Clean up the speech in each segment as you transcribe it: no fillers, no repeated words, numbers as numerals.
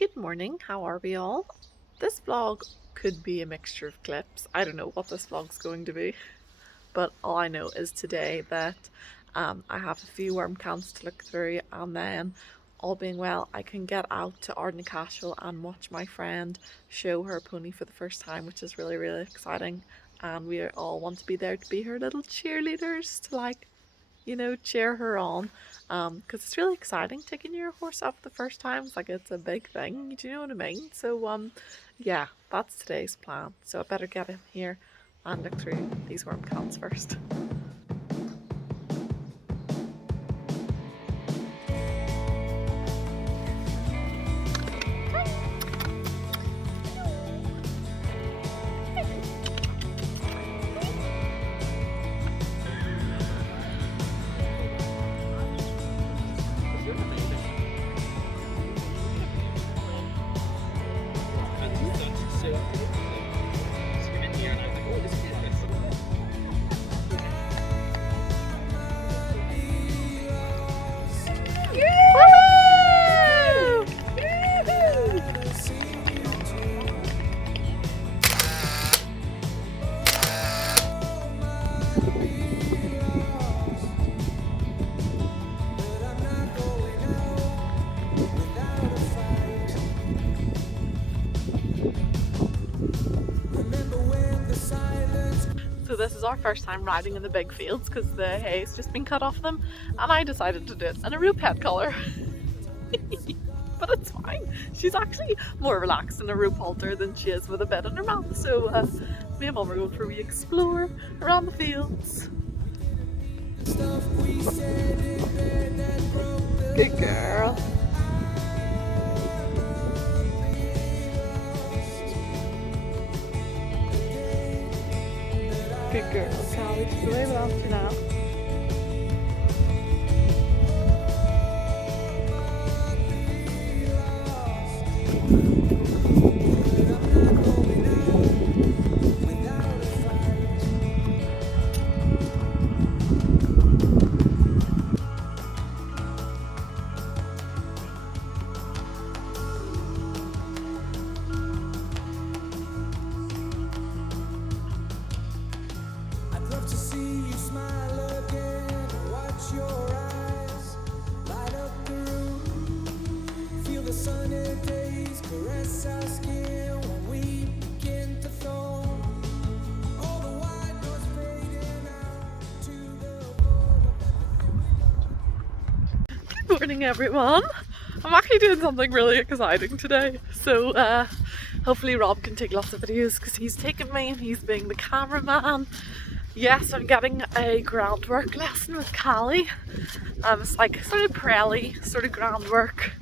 Good morning, how are we all? This vlog could be a mixture of clips. I don't know what this vlog's going to be, but all I know is today that I have a few worm counts to look through, and then all being well I can get out to Ardnacashel and watch my friend show her pony for the first time, which is really exciting, and we all want to be there to be her little cheerleaders to cheer her on, because it's really exciting taking your horse up the first time. It's like it's a big thing, do you know what I mean? So yeah, that's today's plan. So I better get in here and look through these worm counts first. So this is our first time riding in the big fields because the hay's just been cut off them, and I decided to do it in a rope head collar. But it's fine. She's actually more relaxed in a rope halter than she is with a bit in her mouth. So me and Mum are going for a wee explore around the fields. Good girl. Good girl, Khal. Just away without you now. Good morning everyone. I'm actually doing something really exciting today, so hopefully Rob can take lots of videos because he's taking me and he's being the cameraman. Yes, I'm getting a groundwork lesson with Khal. It's like sort of prelly, sort of groundwork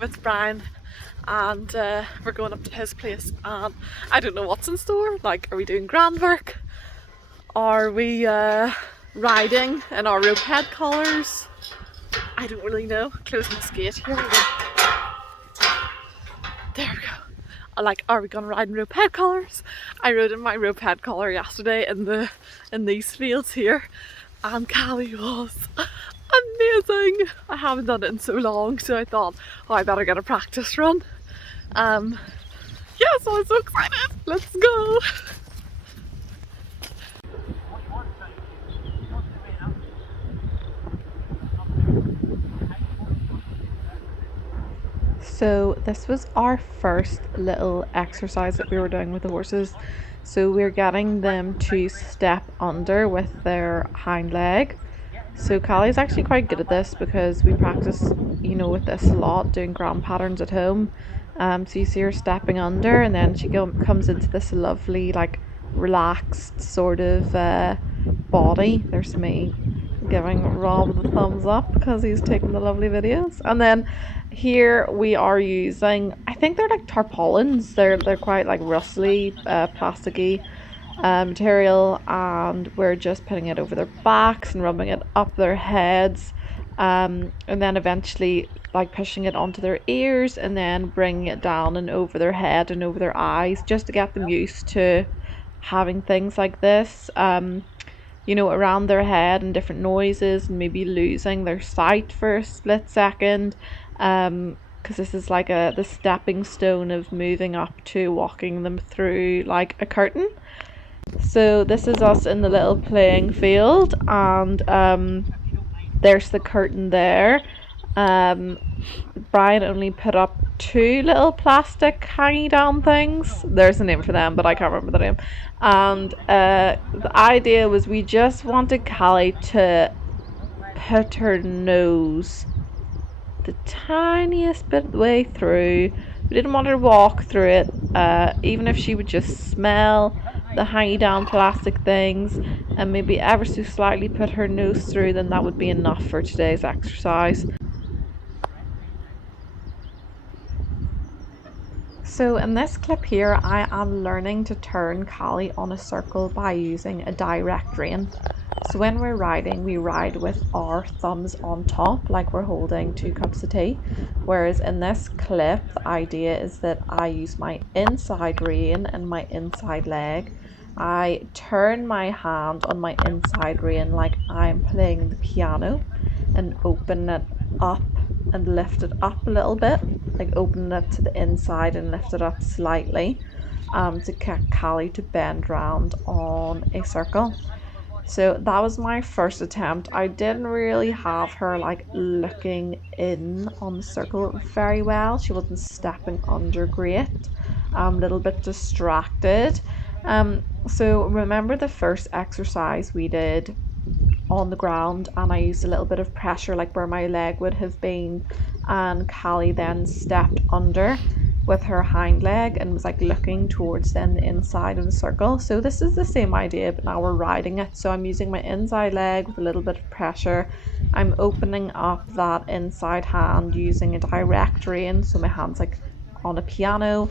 with Brian, and we're going up to his place, and I don't know what's in store. Like, are we doing groundwork? Are we riding in our rope head collars? I don't really know. Closing this gate. Here we go. There we go. Like, are we gonna ride in rope head collars? I rode in my rope head collar yesterday in these fields here, and Khal was amazing. I haven't done it in so long, so I thought, oh, I better get a practice run. Yeah, so I'm so excited. Let's go. So this was our first little exercise that we were doing with the horses. So we're getting them to step under with their hind leg. So Khal is actually quite good at this because we practice, with this a lot, doing ground patterns at home. So you see her stepping under, and then she comes into this lovely, like, relaxed sort of body. There's me giving Rob the thumbs up because he's taking the lovely videos. And then here we are using, I think they're like tarpaulins. They're quite like rustly, plasticky material, and we're just putting it over their backs and rubbing it up their heads, and then eventually like pushing it onto their ears and then bringing it down and over their head and over their eyes, just to get them used to having things like this around their head and different noises, and maybe losing their sight for a split second. because this is like the stepping stone of moving up to walking them through like a curtain. So this is us in the little playing field, and there's the curtain there. Brian only put up 2 little plastic hanging down things. There's a name for them, but I can't remember the name. And the idea was we just wanted Callie to put her nose the tiniest bit of the way through. We didn't want her to walk through it. Even if she would just smell the hanging down plastic things and maybe ever so slightly put her nose through, then that would be enough for today's exercise. So in this clip here, I am learning to turn Callie on a circle by using a direct rein. So when we're riding, we ride with our thumbs on top, like we're holding 2 cups of tea. Whereas in this clip, the idea is that I use my inside rein and my inside leg. I turn my hand on my inside rein like I'm playing the piano and open it up and lift it up a little bit, like open it to the inside and lift it up slightly, to get Callie to bend round on a circle. So that was my first attempt. I didn't really have her like looking in on the circle very well. She wasn't stepping under great. A little bit distracted. So remember the first exercise we did on the ground, and I used a little bit of pressure like where my leg would have been, and Callie then stepped under with her hind leg and was like looking towards then the inside of the circle. So this is the same idea, but now we're riding it. So I'm using my inside leg with a little bit of pressure. I'm opening up that inside hand using a direct rein, so my hand's like on a piano,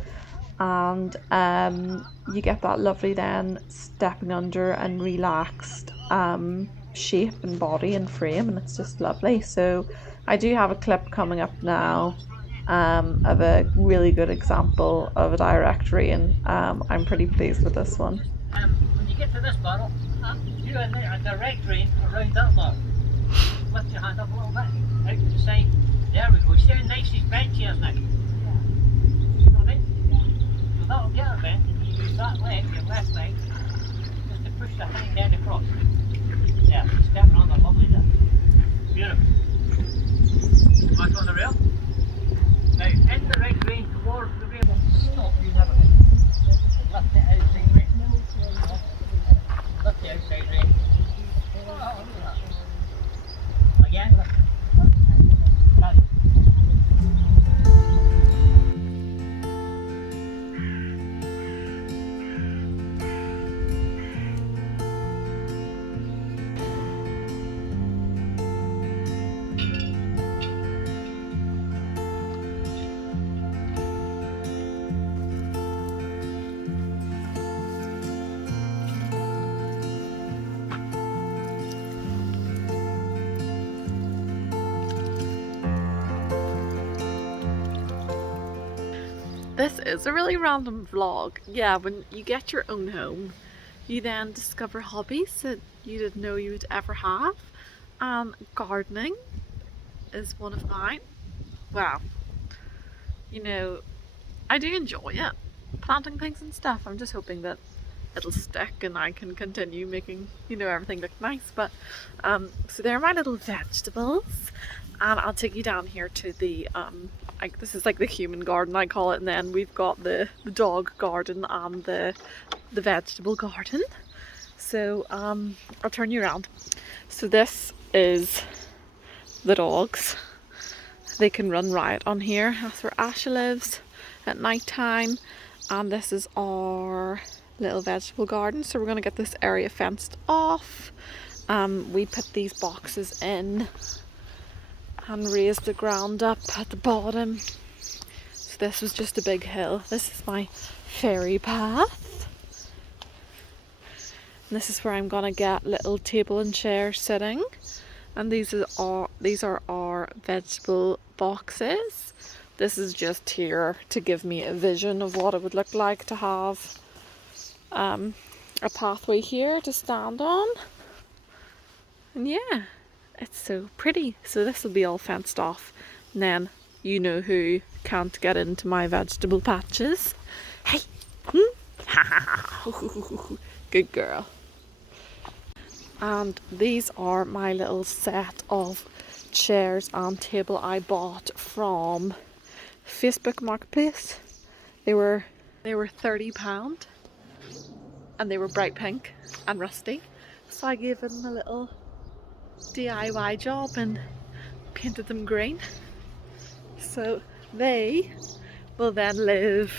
and you get that lovely then stepping under and relaxed shape and body and frame, and it's just lovely. So I do have a clip coming up now of a really good example of a directory, and I'm pretty pleased with this one. When you get to this barrel, do a direct rein around that bar. Lift your hand up a little bit, out to the side. There we go. See how nice these bench here is now? See what I mean? So that'll get her bent, and you use that leg, your left leg, just to push the hind end across. Yeah, step around the lovely there. Beautiful. Back on the rail. Now, in the right rein towards the rail. Stop doing everything. Lift the outside rein. Lift the outside rein. Oh, look at that. Again, lift. That's it. This is a really random vlog. Yeah, when you get your own home, you then discover hobbies that you didn't know you would ever have. Gardening is one of mine. Wow. You know, I do enjoy it, planting things and stuff. I'm just hoping that it'll stick and I can continue making, everything look nice. But so they're my little vegetables, and I'll take you down here to the this is like the human garden, I call it, and then we've got the dog garden and the vegetable garden. So I'll turn you around. So this is the dogs. They can run riot on here. That's where Asha lives at night time, and this is our little vegetable garden. So we're going to get this area fenced off. We put these boxes in and raised the ground up at the bottom. So this was just a big hill. This is my fairy path. And this is where I'm gonna get little table and chair sitting. And these are our vegetable boxes. This is just here to give me a vision of what it would look like to have a pathway here to stand on. And yeah, it's so pretty. So this will be all fenced off, and then you know who can't get into my vegetable patches. Hey! Good girl. And these are my little set of chairs and table I bought from Facebook Marketplace. They were £30 and they were bright pink and rusty. So I gave them a little DIY job and painted them green. So they will then live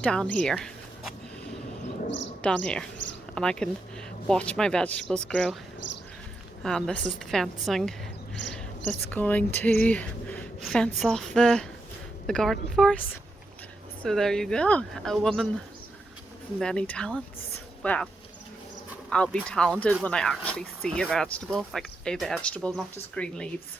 down here, and I can watch my vegetables grow. And this is the fencing that's going to fence off the garden for us. So there you go, a woman with many talents. Well, I'll be talented when I actually see a vegetable, like a vegetable, not just green leaves.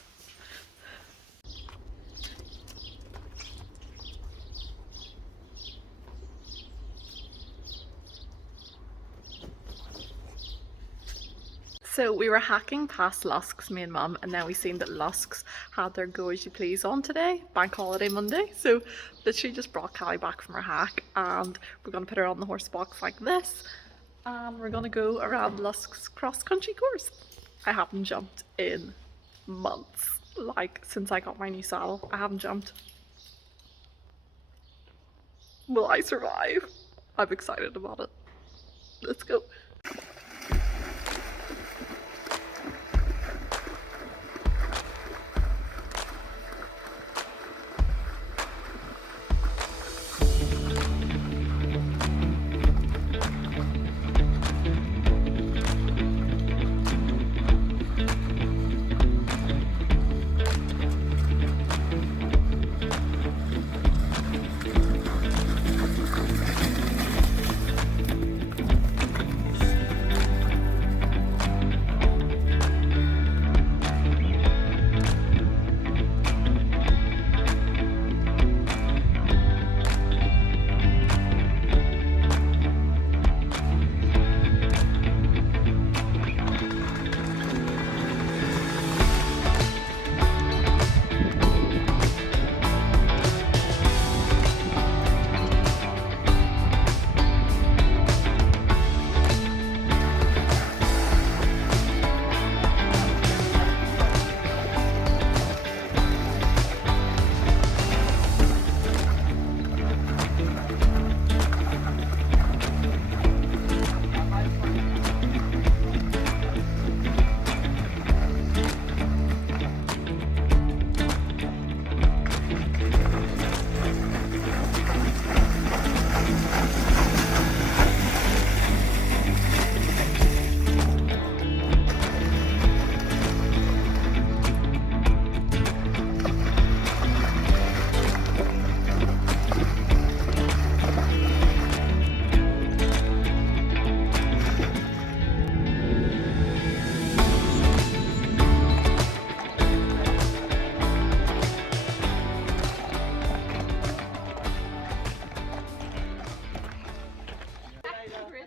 So we were hacking past Lusk's, me and Mum, and then we seen that Lusk's had their Go As You Please on today, Bank Holiday Monday. So literally just brought Callie back from her hack and we're going to put her on the horse box like this and we're going to go around Lusk's cross-country course. I haven't jumped in months, like since I got my new saddle. I haven't jumped. Will I survive? I'm excited about it. Let's go.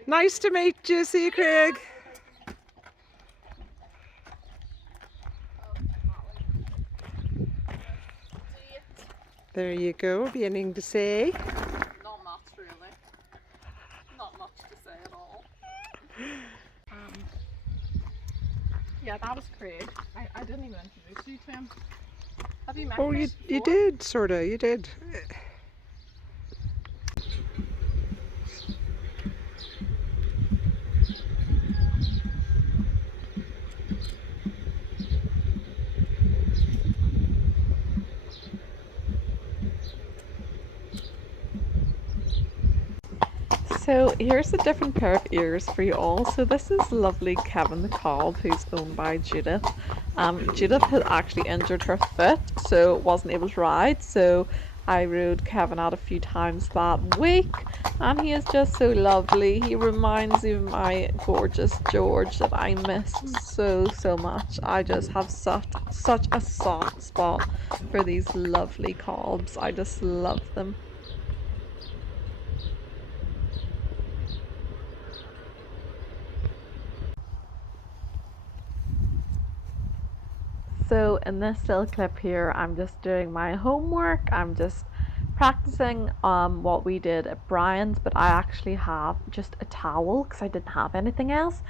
Nice to meet you, see you, Craig. There you go, beginning to say. Not much really. Not much to say at all. Yeah, that was Craig. I didn't even introduce you to him. Have you met Oh, Craig you before? did, sorta, you did. So here's a different pair of ears for you all. So this is lovely Kevin the Cob, who's owned by Judith. Judith had actually injured her foot, so wasn't able to ride. So I rode Kevin out a few times that week, and he is just so lovely. He reminds me of my gorgeous George that I missed so much. I just have such a soft spot for these lovely cobs. I just love them. So in this little clip here, I'm just doing my homework. I'm just practicing what we did at Brian's, but I actually have just a towel because I didn't have anything else.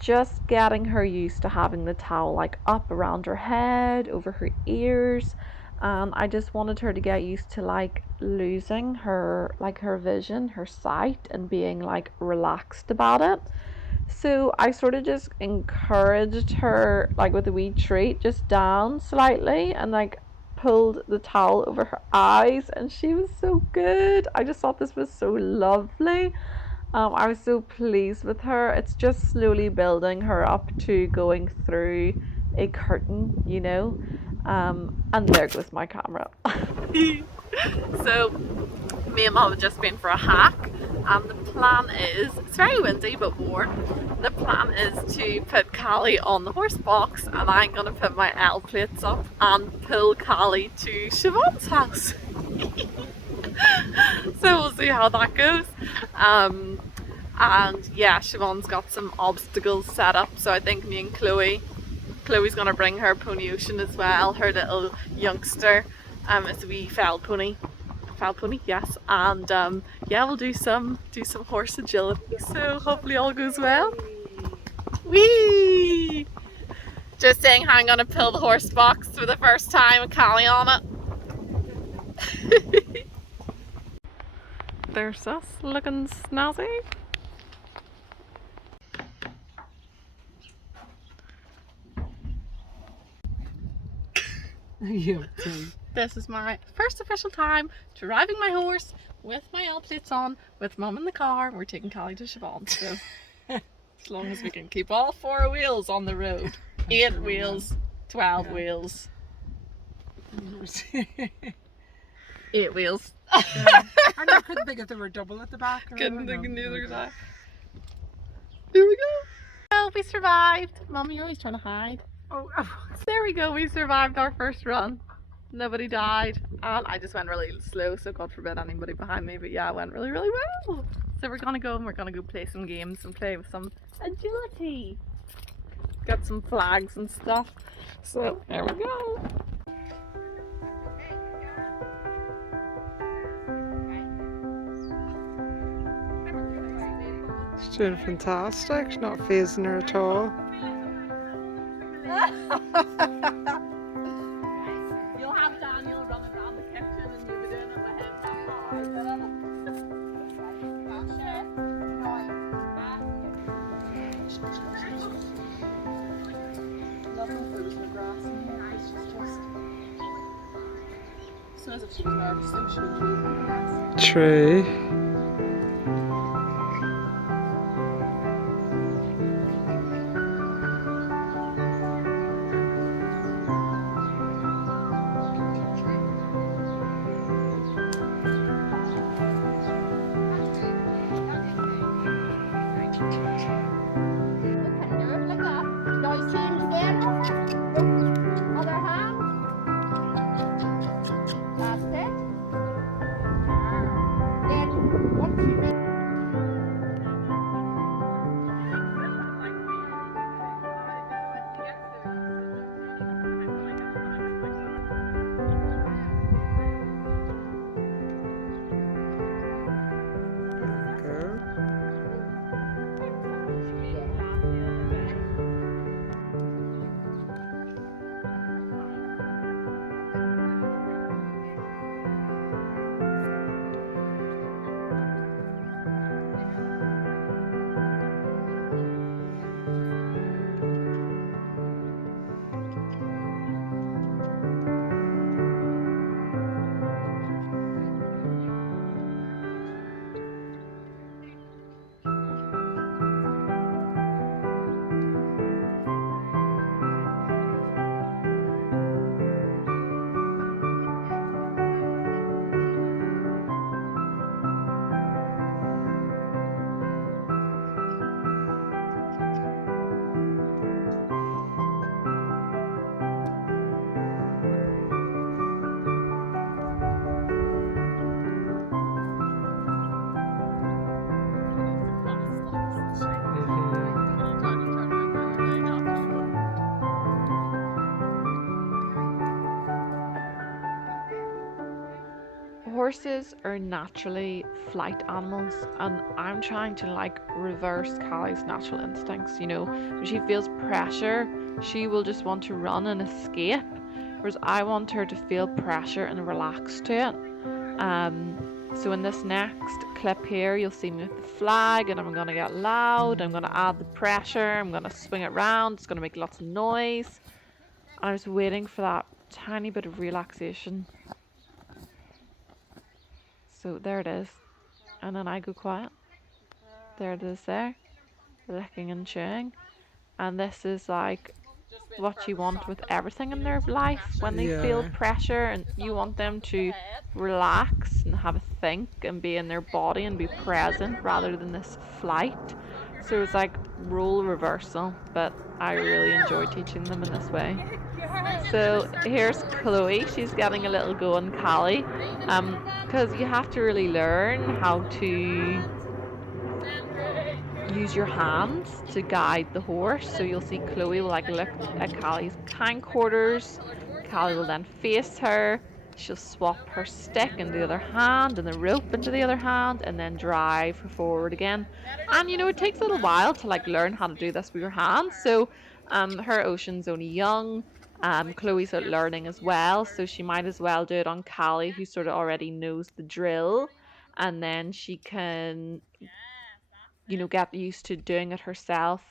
Just getting her used to having the towel like up around her head, over her ears. I just wanted her to get used to like losing her vision, her sight, and being like relaxed about it. So I sort of just encouraged her like with a wee treat just down slightly and like pulled the towel over her eyes, and she was so good. I just thought this was so lovely. I was so pleased with her. It's just slowly building her up to going through a curtain, you know. And there goes my camera. So me and Mum have just been for a hike, and the plan is, it's very windy but warm. The plan is to put Callie on the horse box, and I'm going to put my L plates up and pull Callie to Siobhan's house. So we'll see how that goes. And yeah, Siobhan's got some obstacles set up, so I think me and Chloe's gonna bring her pony Ocean as well, her little youngster. It's a wee fowl pony, yes. And yeah, we'll do some horse agility, so hopefully all goes well. Whee! Just saying how I'm gonna pull the horse box for the first time with Callie on it. There's us looking snazzy. This is my first official time driving my horse with my L plates on, with Mum in the car. We're taking Callie to Siobhan, so as long as we can keep all 4 wheels on the road. 8 wheels, 12 wheels. 8 wheels. I couldn't think if they were double at the back. Couldn't think of neither could I. Here we go. Well, we survived. Mum, you're always trying to hide. Oh. There we go, we survived our first run. Nobody died, and I just went really slow, so God forbid anybody behind me, but yeah, it went really, really well. So we're gonna go play some games and play with some agility. Got some flags and stuff, so there we go. She's doing fantastic. She's not phasing her at all. You'll have Daniel running around the kitchen and you'll be doing it with him. Nothing for the grass in here. It's just as soon as if she was nervous, so she would do. True. Horses are naturally flight animals, and I'm trying to like reverse Callie's natural instincts. You know, when she feels pressure, she will just want to run and escape, whereas I want her to feel pressure and relax to it. So in this next clip here, you'll see me with the flag, and I'm gonna get loud. I'm gonna add the pressure. I'm gonna swing it round. It's gonna make lots of noise. And I was waiting for that tiny bit of relaxation. So there it is. And then I go quiet. There it is there. Licking and chewing. And this is like what you want with everything in their life when they feel pressure, and you want them to relax and have a think and be in their body and be present rather than this flight. So it's like role reversal, but I really enjoy teaching them in this way. So here's Chloe. She's getting a little go on Callie, because you have to really learn how to use your hands to guide the horse. So you'll see Chloe will like look at Callie's hindquarters. Callie will then face her. She'll swap her stick into the other hand and the rope into the other hand, and then drive her forward again. And you know, it takes a little while to like learn how to do this with your hands. So her Ocean's only young. Chloe's sort of learning as well, so she might as well do it on Callie, who sort of already knows the drill, and then she can, you know, get used to doing it herself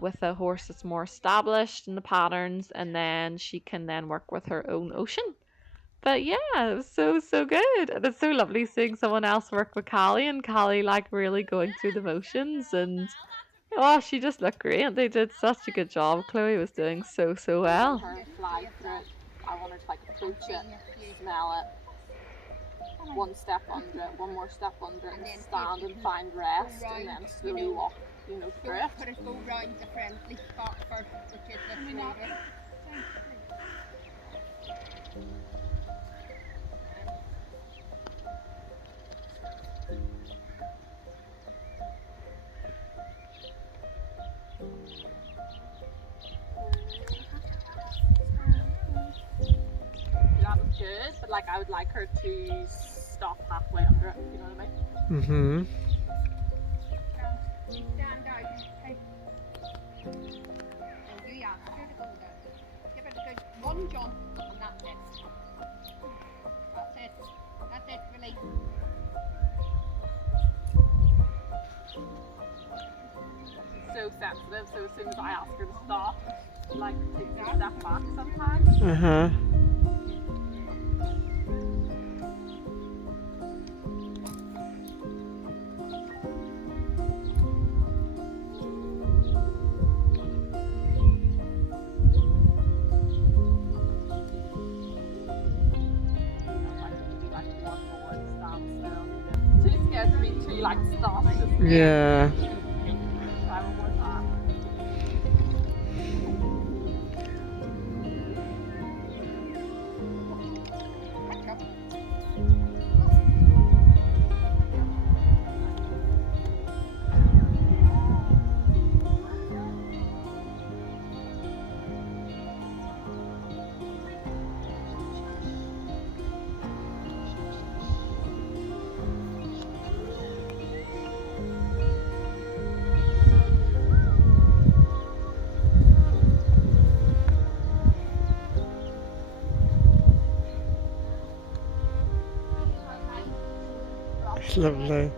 with a horse that's more established in the patterns, and then she can then work with her own Ocean. But yeah, it was so good, and it's so lovely seeing someone else work with Callie, and Callie like really going through the motions, and oh, she just looked great. They did such a good job. Chloe was doing so well. Her fly through it. I want her to like approach it, smell it, one step under it, one more step under it, and stand and find rest, and then slowly walk, you know, through it. Put it go round the friendly spot first, which is the shoulder. That was good, but like I would like her to stop halfway under it, you know what I mean? Mm-hmm. Stand out. Hey. Oh, you yeah. Give it a go down. Give it a good one jump, and that's it. That's it. That's it, release. She's so sensitive, so as soon as I ask her to stop, she like takes a step back sometimes. Uh-huh. Too scared for me to like stop. Yeah. Try one more time. It's lovely.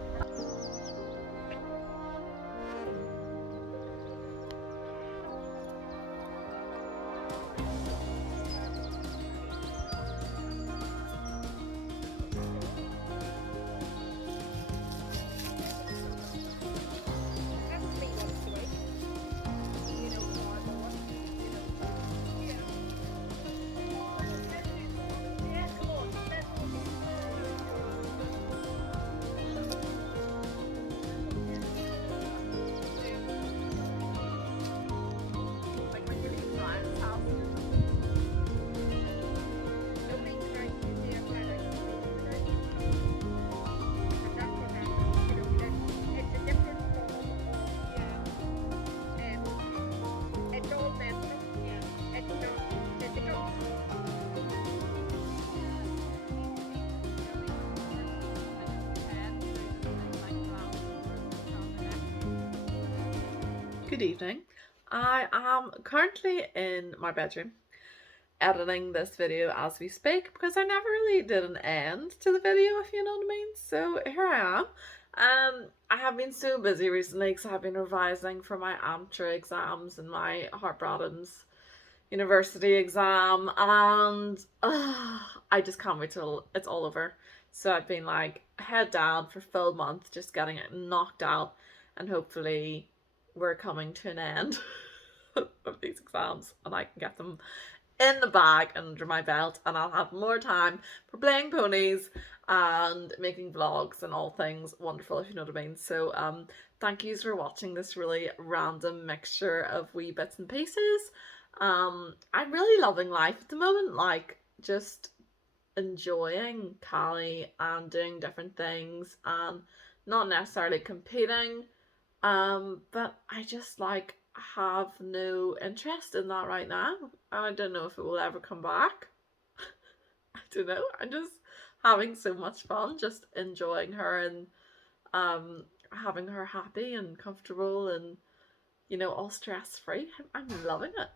good evening. I am currently in my bedroom editing this video as we speak because I never really did an end to the video, if you know what I mean. So here I am. I have been so busy recently because I've been revising for my amateur exams and my Hartbradens university exam, and I just can't wait till it's all over. So I've been like head down for full month just getting it knocked out, and hopefully we're coming to an end of these exams and I can get them in the bag under my belt, and I'll have more time for playing ponies and making vlogs and all things wonderful, if you know what I mean. So thank yous for watching this really random mixture of wee bits and pieces. I'm really loving life at the moment, like just enjoying Khal and doing different things and not necessarily competing, but I just like have no interest in that right now, and I don't know if it will ever come back. I don't know, I'm just having so much fun just enjoying her and having her happy and comfortable and, you know, all stress free. I'm loving it.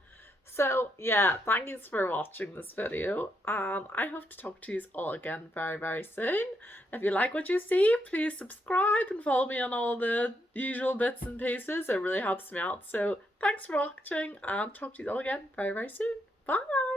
So yeah, thank you for watching this video, and I hope to talk to you all again very soon. If you like what you see, please subscribe and follow me on all the usual bits and pieces. It really helps me out. So thanks for watching, and talk to you all again very soon. Bye!